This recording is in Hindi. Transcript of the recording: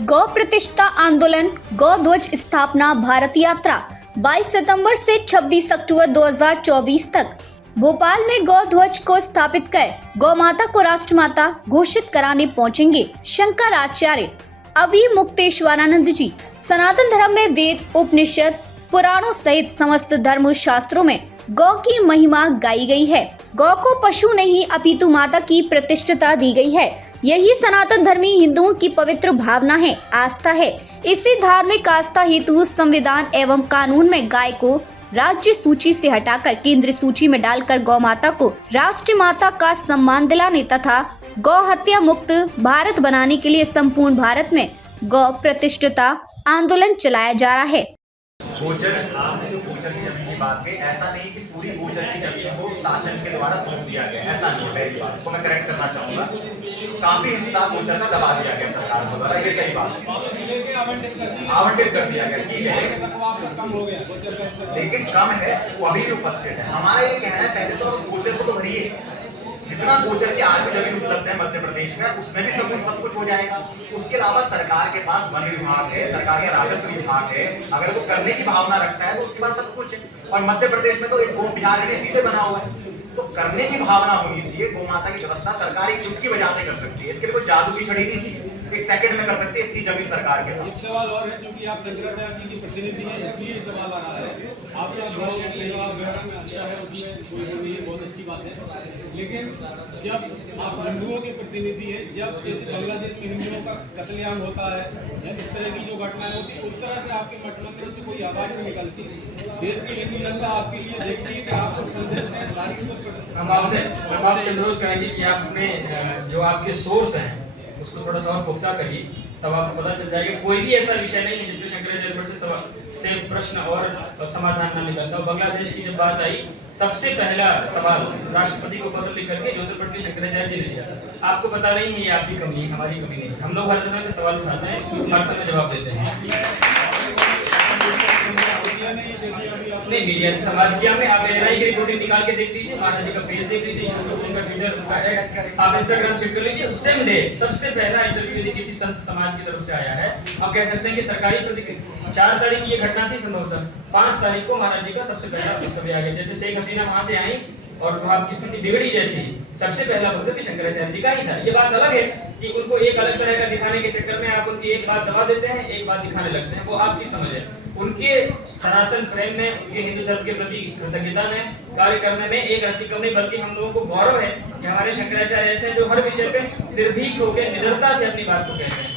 गौ प्रतिष्ठा आंदोलन गौ ध्वज स्थापना भारत यात्रा 22 सितंबर से 26 अक्टूबर 2024 तक भोपाल में गौ ध्वज को स्थापित कर गौ माता को राष्ट्रमाता घोषित कराने पहुंचेंगे शंकराचार्य अवि मुक्तेश्वरानंद जी। सनातन धर्म में वेद, उपनिषद, पुराणों सहित समस्त धर्म शास्त्रों में गौ की महिमा गाई गई है। गौ को पशु नहीं अपितु माता की प्रतिष्ठा दी गई है। यही सनातन धर्मी हिंदुओं की पवित्र भावना है, आस्था है। इसी धार्मिक आस्था हेतु संविधान एवं कानून में गाय को राज्य सूची से हटाकर केंद्रीय सूची में डालकर गौ माता को राष्ट्रीय माता का सम्मान दिलाने तथा गौ हत्या मुक्त भारत बनाने के लिए संपूर्ण भारत में गौ प्रतिष्ठा आंदोलन चलाया जा रहा है। गोचर, आपने जो गोचर की जमीन की बात कही, ऐसा नहीं कि पूरी गोचर की जमीन को शासन के द्वारा सौंप दिया गया, ऐसा नहीं है। पहली बात इसको मैं करेक्ट करना चाहूंगा, काफी हिस्सा गोचर का दबा दिया गया सरकार के द्वारा, ये सही बात है। आवंटित कर दिया गया, ठीक है, लेकिन कम है वो अभी भी उपस्थित है। हमारा ये कहना है पहले तो गोचर को तो भरिए, जितना गोचर की आज भी जमीन उपलब्ध है मध्य प्रदेश में, उसमें भी सब कुछ हो जाएगा। उसके अलावा सरकार के पास वन विभाग है, सरकार के राजस्व विभाग है, अगर वो करने की भावना रखता है तो उसके पास सब कुछ है। और मध्य प्रदेश में तो एक गो बिहार में सीधे बना हुआ है, तो करने की भावना होनी चाहिए। गौ माता की व्यवस्था सरकार एक चुटकी बजाते कर सकती है, इसके लिए कोई जादू की छड़ी नहीं चाहिए, एक सेकंड में कर सकती है। इतनी जमीन सरकार के पास। एक सवाल और है, क्योंकि आप शंकराचार्य जी की प्रतिनिधि हैं, इसलिए सवाल आ रहा है। आपका गौ सेवा अभियान में अच्छा है, उसमें कोई वो नहीं है, बहुत अच्छी बात है। लेकिन जब आप हिंदुओं के प्रतिनिधि हैं, जब जैसे बांग्लादेश में हिंदुओं का कत्लेआम होता है या इस तरह की जो घटनाएं होती है, उस तरह से आपके मंत्र से कोई आवाज नहीं निकलती। देश की हिंदू जनता आपके लिए देखती है कि आप कुछ संदेश दें। हम आपसे अनुरोध करेंगे कि आप अपने जो आपके सोर्स हैं उसको थोड़ा सा और पुख्ता करिए, तब आपको पता चल जाएगा। कोई भी ऐसा विषय नहीं है जिसमें शंकराचार्य से प्रश्न और समाधान ना निकलता। बांग्लादेश की जब बात आई, सबसे पहला सवाल राष्ट्रपति को पत्र लिख करके जोधपुर के शंकराचार्य जी ने दिया। आपको पता नहीं है, ये आपकी कमी है, हमारी कमी नहीं है। हम लोग हर समय पे सवाल उठाते हैं, हर समय जवाब देते हैं। नहीं, मीडिया से सवाल किया मैं, आप एनआई की रिपोर्टिंग निकाल के देख लीजिए, महाराज जी का पेज देख लीजिए, उनका ट्विटर, उनका एक्स, आप इंस्टाग्राम चेक कर लीजिए। उससे मिले सबसे पहला इंटरव्यू यदि किसी संत समाज की तरफ से आया है, हम कह सकते हैं कि सरकारी प्रतिक्रिया। 4 तारीख की ये घटना थी संभवतः, 5 तारीख को महाराज जी का सबसे पहला वक्तव्य आ गया। जैसे शेख हसीना वहां से आई और वहां की स्थिति बिगड़ी, जैसी सबसे पहला वक्तव्य शंकराचार्य जी का ही था। ये बात अलग है कि उनको एक अलग तरह का दिखाने के चक्कर में आप उनकी एक बात दबा देते हैं, एक बात दिखाने लगते हैं, वो आपकी समझ है। उनके सनातन प्रेम में, उनके हिंदू धर्म के प्रति कृतज्ञता में, कार्य करने में एक व्यतिक्रम नहीं, बल्कि हम लोगों को गौरव है कि हमारे शंकराचार्य ऐसे हैं जो हर विषय पे निर्भीक होकर निडरता से अपनी बात को कहते हैं।